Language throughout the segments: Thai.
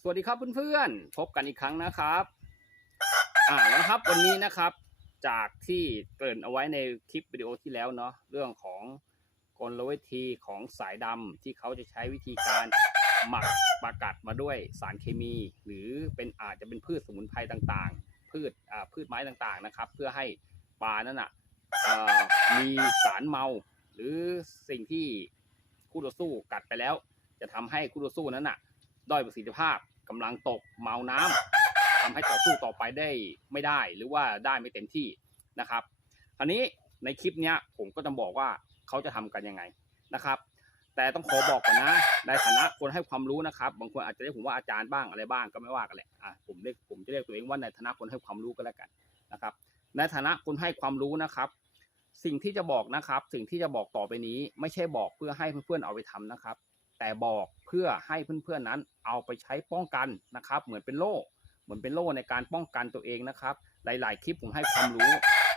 สวัสดีครับเพื่อนๆ พบกันอีกครั้งนะครับ อ่านะครับวันนี้นะครับ จากที่เกริ่นเอาไว้ในคลิปวิดีโอที่แล้วเนาะเรื่องของกลวิธีของสายดำที่เขาจะใช้วิธีการหมักปากัดมาด้วยสารเคมี หรือเป็นอาจจะเป็นพืชสมุนไพรต่างๆ พืชอ่าพืชไม้ต่างๆนะครับ เพื่อให้ปลานั้นอะอ่อมีสารเมา หรือสิ่งที่คู่ต่อสู้กัดไปแล้ว จะทำให้คู่ต่อสู้นั้นน่ะ ด้อยประสิทธิภาพกำลังตกเมาน้ำทำให้ต่อสู้ต่อไปได้ไม่ได้หรือว่าได้ไม่เต็มที่นะครับคราวนี้ในคลิปเนี้ยผมก็จะบอกว่าเขาจะทำกันยังไงนะครับ แต่ต้องขอบอกก่อนนะในฐานะคนให้ความรู้นะครับ บางคนอาจจะเรียกผมว่าอาจารย์บ้างอะไรบ้างก็ไม่ว่ากันแหละอะผมเรียกผมจะเรียกตัวเองว่าในฐานะคนให้ความรู้ก็แล้วกันนะครับ ในฐานะคนให้ความรู้นะครับสิ่งที่จะบอกนะครับ สิ่งที่จะบอกต่อไปนี้ ไม่ใช่บอกเพื่อให้เพื่อนๆเอาไปทำนะครับ แต่บอก เพื่อให้เพื่อนๆนั้นเอาไปใช้ป้องกันนะครับ เหมือนเป็นโล่เหมือนเป็นโล่ในการป้องกันตัวเองนะครับ หลาย ๆ คลิปผมให้ความรู้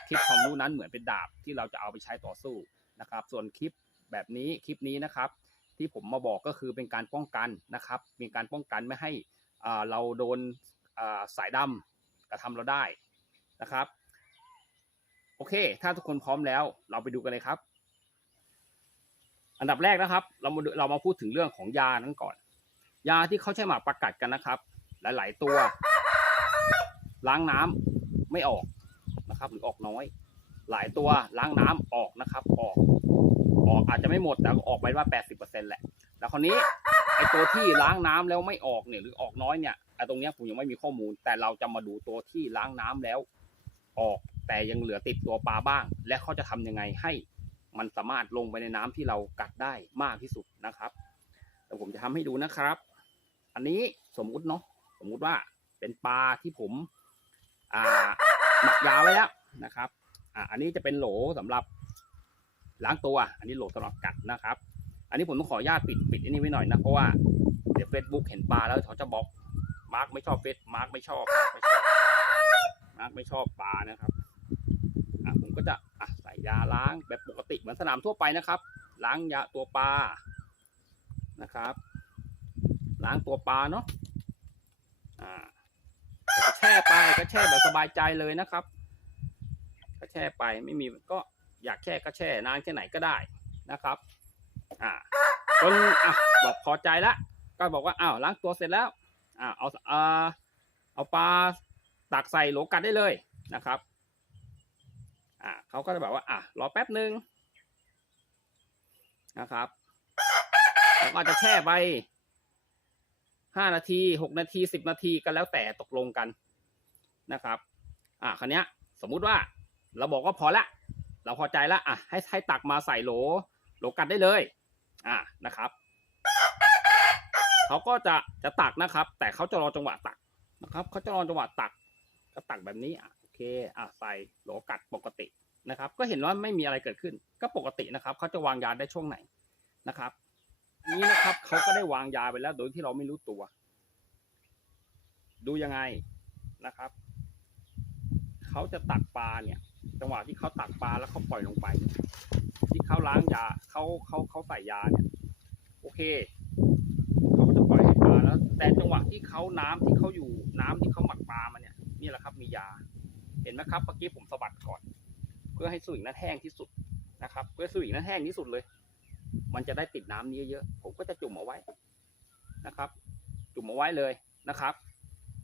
คลิปความรู้นั้นเหมือนเป็นดาบที่เราจะเอาไปใช้ต่อสู้นะครับ ส่วนคลิปแบบนี้คลิปนี้นะครับ ที่ผมมาบอกก็คือเป็นการป้องกันนะครับ เป็นการป้องกันไม่ให้อ่าเราโดนสายดำกระทำเราได้นะครับ โอเค ถ้าทุกคนพร้อมแล้ว เราไปดูกันเลยครับ อันดับแรกนะครับ เรามาเรามาพูดถึงเรื่องของยานั้นก่อน ยาที่เขาใช้หมากประกัดกันนะครับ หลาย ๆ ตัว ล้างน้ำไม่ออกนะครับ หรือออกน้อย หลายตัวล้างน้ำออกนะครับ ออก ออกอาจจะไม่หมดแต่ก็ออกไปว่า 80%แหละ แล้วคราวนี้ไอตัวที่ล้างน้ำแล้วไม่ออกเนี่ยหรือออกน้อยเนี่ยไอตรงเนี้ยผมยังไม่มีข้อมูล แต่เราจะมาดูตัวที่ล้างน้ำแล้ว ออกแต่ยังเหลือติดตัวปลาบ้าง และเขาจะทำยังไงให้ มันสามารถลงไปในน้ำที่เรากัดได้มากที่สุดนะครับเดี๋ยวผมจะทำให้ดูนะครับ อันนี้สมมุติเนาะสมมุติว่าเป็นปลาที่ผมอ่าหมักยาวไว้แล้วนะครับอ่าอันนี้จะเป็นโหลสำหรับล้างตัว อันนี้โหลสำหรับกัดนะครับ อันนี้ผมต้องขออนุญาตปิดปิดอันนี้ไว้หน่อยนะเพราะว่าเดี๋ยวเฟซบุ๊กเห็นปลาแล้วเขาจะบล็อกมาร์กไม่ชอบเฟซมาร์กไม่ชอบมาร์กไม่ชอบปลานะครับอะผมก็จะ ยาล้างแบบปกติเหมือนสนามทั่วไปนะครับ ล้างยาตัวปลานะครับ ล้างตัวปลาเนาะอ่าแช่ไปก็แช่แบบสบายใจเลยนะครับก็แช่ไปไม่มีก็อยากแช่ก็แช่นานแค่ไหนก็ได้นะครับ อ่าจนอะบอกพอใจแล้วก็บอกว่าอ้าวล้างตัวเสร็จแล้วอ่าเอาอ่าเอาปลาตักใส่โหลกัดได้เลยนะครับ อ่าเขาก็จะแบบว่าอะรอแป๊บหนึ่งนะครับแล้วก็อาจจะแช่ไปห้านาทีหกนาทีสิบนาทีก็แล้วแต่ตกลงกันนะครับ อ่าคราวเนี้สมมุติว่าเราบอกว่าพอละ เราพอใจละอะให้ให้ตักมาใส่โหลโหลกัดได้เลย อ่านะครับเขาก็จะจะตักนะครับ แต่เขาจะรอจังหวะตักนะครับเขาจะรอจังหวะตักก็ตักแบบนี้อะ อเคอะใส่โหลกัดปกตินะครับ ก็เห็นว่าไม่มีอะไรเกิดขึ้น ก็ปกตินะครับเขาจะวางยาได้ช่วงไหนนะครับนี้นะครับเขาก็ได้วางยาไปแล้วโดยที่เราไม่รู้ตัว ดูยังไงนะครับเขาจะตักปลาเนี่ย จังหวะที่เขาตักปลาแล้วเขาปล่อยลงไป ที่เขาล้างยาเขาเขาเขาใส่ยาเนี่ย โอเคเขาก็จะปล่อยให้ปลาแล้ว แต่จังหวะที่เขาน้ำที่เขาอยู่น้ำที่เขาหมักปลามาเนี่ยนี่แหละครับมียา เห็นไหมครับเมื่อกี้ผมสะบัดก่อน เพื่อให้สวิงนั้นแห้งที่สุดนะครับ เพื่อสวิงนั้นแห้งที่สุดเลย มันจะได้ติดน้ำนี้เยอะผมก็จะจุ่มเอาไว้นะครับ จุ่มเอาไว้เลยนะครับ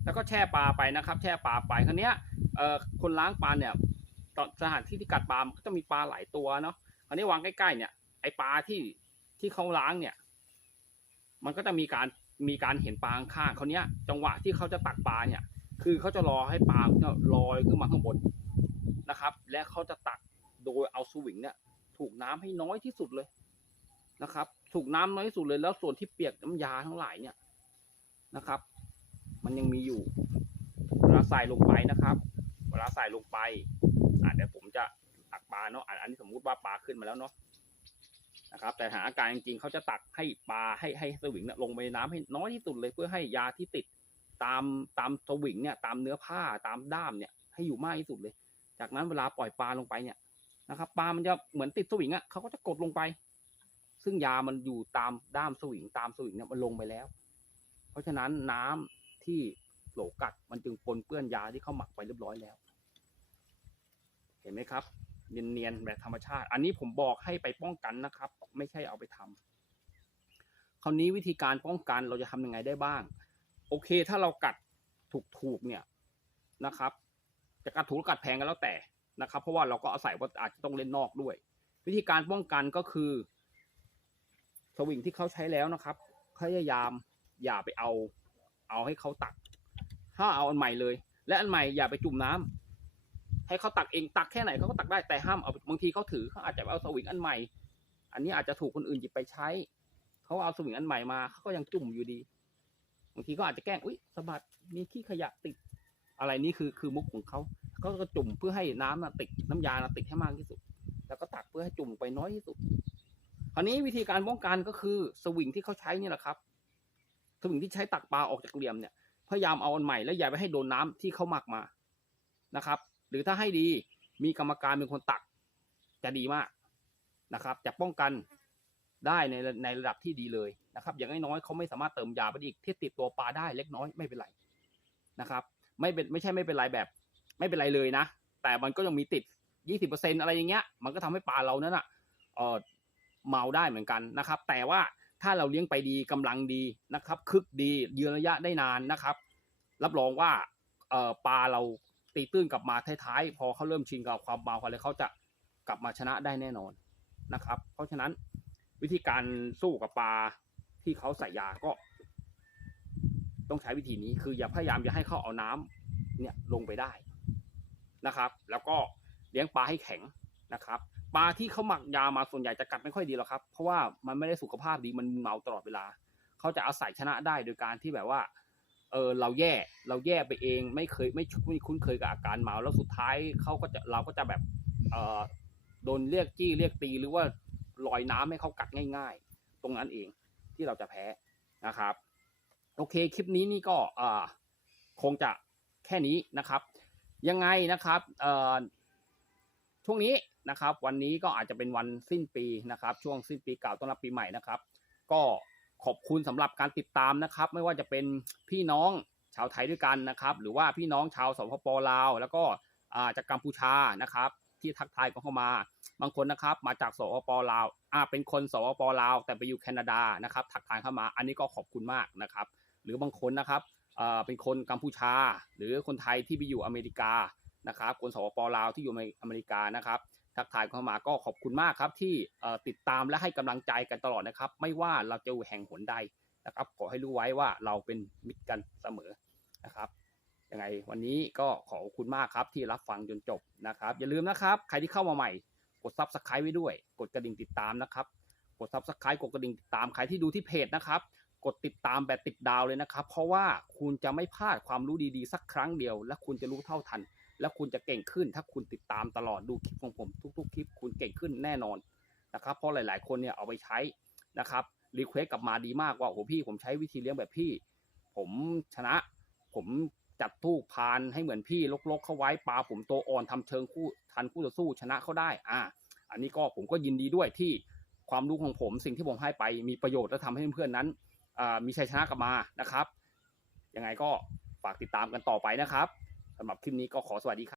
แล้วก็แช่ปลาไปนะครับ แช่ปลาไปครั้นี้ยเอ่อคนล้างปลาเนี่ยตอนสถานที่ที่กัดปลามันก็จะมีปลาหลายตัวเนาะคราวนี้วางใกล้ๆเนี่ยไอปลาที่ที่เขาล้างเนี่ย มันก็จะมีการมีการเห็นปลาข้างเขาเนี้ยจังหวะที่เขาจะตักปลาเนี่ย คือเขาจะรอให้ปลาเนี่ยลอยขึ้นมาข้างบนนะครับ และเขาจะตักโดยเอาสวิงเนี่ยถูกน้ำให้น้อยที่สุดเลยนะครับ ถูกน้ำน้อยที่สุดเลยแล้วส่วนที่เปียกน้ำยาทั้งหลายเนี่ยนะครับ มันยังมีอยู่เวลาใส่ลงไปนะครับ เวลาใส่ลงไปอาเดี๋ยวผมจะตักปลาเนาะอันนี้สมมุติว่าปลาขึ้นมาแล้วเนาะนะครับ แต่สถาการจริงๆเขาจะตักให้ปลาให้ให้สวิงเนี่ยลงไปนน้ำให้น้อยที่สุดเลยเพื่อให้ยาที่ติด ตามตามสวิงเนี่ย ตามเนื้อผ้าตามด้ามเนี่ย ให้อยู่มากที่สุดเลย จากนั้นเวลาปล่อยปลาลงไปเนี่ยนะครับปลามันจะเหมือนติดสวิงอะเขาก็จะกดลงไป ซึ่งยามันอยู่ตามด้ามสวิงตามสวิงเนี่ยมันลงไปแล้ว เพราะฉะนั้นน้ำที่โหลกัดมันจึงปนเปื้อนยาที่เขาหมักไปเรียบร้อยแล้ว เห็นไหมครับเนียนๆแบบธรรมชาติ อันนี้ผมบอกให้ไปป้องกันนะครับ ไม่ใช่เอาไปทำคราวนี้วิธีการป้องกันเราจะทำยังไงได้บ้าง โอเค ถ้าเรากัดถูกๆเนี่ยนะครับ จะกัดถูกหรือกัดแพงกันแล้วแต่นะครับ เพราะว่าเราก็อาศัยว่าอาจจะต้องเล่นนอกด้วย วิธีการป้องกันก็คือ สวิงที่เขาใช้แล้วนะครับ พยายามอย่าไปเอา เอาให้เขาตัก ถ้าเอาอันใหม่เลย และอันใหม่อย่าไปจุ่มน้ำให้เขาตักเองตักแค่ไหนเขาก็ตักได้แต่ห้ามเอาบางทีเขาถือเขาอาจจะเอาสวิงอันใหม่ อันนี้อาจจะถูกคนอื่นหยิบไปใช้เขาเอาสวิงอันใหม่มาเขาก็ยังจุ่มอยู่ดี บางทีก็อาจจะแกล้งอุ้ยสะบัดมีขี้ขยะติด อะไรนี่คือคือมุกของเขาเขาก็จุ่มเพื่อให้น้ำน่ะติดน้ำยาน่ะติดให้มากที่สุด แล้วก็ตักเพื่อให้จุ่มไปน้อยที่สุดคราวนี้วิธีการป้องกันก็คือสวิงที่เขาใช้นี่แหละครับ สวิงที่ใช้ตักปลาออกจากเหลี่ยมเนี่ยพยายามเอาอันใหม่แล้วอย่าไปให้โดนน้ำที่เขาหมักมานะครับ หรือถ้าให้ดีมีกรรมการเป็นคนตักจะดีมากนะครับ จะป้องกัน ได้ในในระดับที่ดีเลยนะครับ อย่างน้อยๆเขาไม่สามารถเติมยาไปอีกที่ติดตัวปลาได้เล็กน้อยไม่เป็นไรนะครับ ไม่เป็นไม่ใช่ไม่เป็นไรแบบ ไม่เป็นไรเลยนะ แต่มันก็ยังมีติดยี่สิบเปอร์เซ็นอะไรอย่างเงี้ย มันก็ทำให้ปลาเรานั้นอะเออเมาได้เหมือนกันนะครับ แต่ว่าถ้าเราเลี้ยงไปดีกำลังดีนะครับ คึกดียืนระยะได้นานนะครับ รับรองว่าเออปลาเราตีตื้นกลับมาท้ายๆพอเขาเริ่มชินกับความเมาอะไรเขาจะกลับมาชนะได้แน่นอนนะครับ เพราะฉะนั้น วิธีการสู้กับปลาที่เขาใส่ยาก็ ต้องใช้วิธีนี้คืออย่าพยายามอย่าให้เขาเอาน้ำเนี่ยลงไปได้นะครับ แล้วก็เลี้ยงปลาให้แข็งนะครับ ปลาที่เขาหมักยามาส่วนใหญ่จะกัดไม่ค่อยดีหรอกครับ เพราะว่ามันไม่ได้สุขภาพดีมันเมาตลอดเวลา เขาจะอาศัยชนะได้โดยการที่แบบว่า เออเราแย่เราแย่ไปเอง ไม่เคยไม่ไม่คุ้นเคยกับอาการเมาแล้วสุดท้ายเขาก็จะเราก็จะแบบเออโดนเรียกจี้เรียกตีหรือว่า ลอยน้ำให้เขากัดง่าย ๆ ตรงนั้นเองที่เราจะแพ้นะครับ โอเคคลิปนี้นี่ก็อ่าคงจะแค่นี้นะครับ ยังไงนะครับเอ่อช่วงนี้นะครับ วันนี้ก็อาจจะเป็นวันสิ้นปีนะครับ ช่วงสิ้นปีเก่าต้อนรับปีใหม่นะครับ ก็ขอบคุณสำหรับการติดตามนะครับ ไม่ว่าจะเป็นพี่น้องชาวไทยด้วยกันนะครับ หรือว่าพี่น้องชาวสปปลาว แล้วก็จากกัมพูชานะครับ ที่ทักทายกันเข้ามา บางคนนะครับ มาจากสปปลาวอ่าเป็นคนสปปลาว แต่ไปอยู่แคนาดานะครับ ทักทายเข้ามา อันนี้ก็ขอบคุณมากนะครับ หรือบางคนนะครับเอ่อเป็นคนกัมพูชา หรือคนไทยที่ไปอยู่อเมริกานะครับ คนสปปลาวที่อยู่ในอเมริกานะครับทักทายเข้ามาก็ขอบคุณมากครับที่ติดตามและให้กำลังใจกันตลอดนะครับ ไม่ว่าเราจะอยู่แห่งหนใดนะครับ ขอให้รู้ไว้ว่าเราเป็นมิตรกันเสมอนะครับ ยังไงวันนี้ก็ขอบคุณมากครับที่รับฟังจนจบนะครับ อย่าลืมนะครับ ใครที่เข้ามาใหม่ กดซับสไครต์ไว้ด้วย กดกระดิ่งติดตามนะครับ กดซับสไครต์กดกระดิ่งติดตามใครที่ดูที่เพจนะครับ กดติดตามแบบติดดาวเลยนะครับ เพราะว่าคุณจะไม่พลาดความรู้ดีๆ สักครั้งเดียว และคุณจะรู้เท่าทัน และคุณจะเก่งขึ้น ถ้าคุณติดตามตลอดดูคลิปของผมทุก ๆ คลิป คุณเก่งขึ้นแน่นอนนะครับ เพราะหลาย ๆ คนเนี่ยเอาไปใช้นะครับรีเควสกลับมาดีมากว่าโอ้พี่ผมใช้วิธีเลี้ยงแบบพี่ ผมชนะ ผม จัดทูกพานให้เหมือนพี่ลกๆเข้าไว้ปลาผมโตอ่อนทำเชิงคู่ทันคู่ต่อสู้ชนะเขาได้ อ่า อันนี้ก็ผมก็ยินดีด้วยที่ความรู้ของผมสิ่งที่ผมให้ไปมีประโยชน์และทำให้เพื่อนๆนั้นมีชัยชนะกลับมานะครับ ยังไงก็ฝากติดตามกันต่อไปนะครับสำหรับคลิปนี้ก็ขอสวัสดีครับ